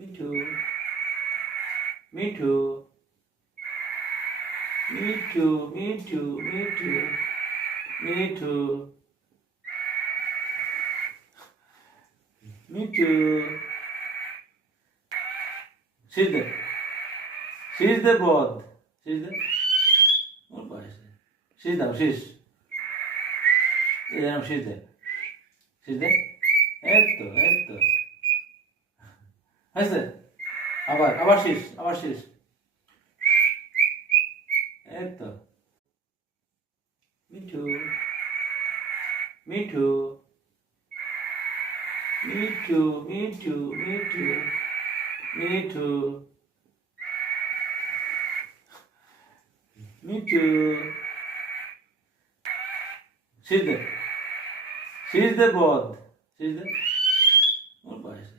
Mithu Mithu Mithu Mithu Mithu Mithu Mithu She's there. She's the both. She's the. What boy is it? She's now. She's. She's there. She's there. Etto. How's that? আবার শেষ এতো Mithu Mithu Mithu Mithu Mithu Mithu Mithu She's the both. She's the. What boy is it?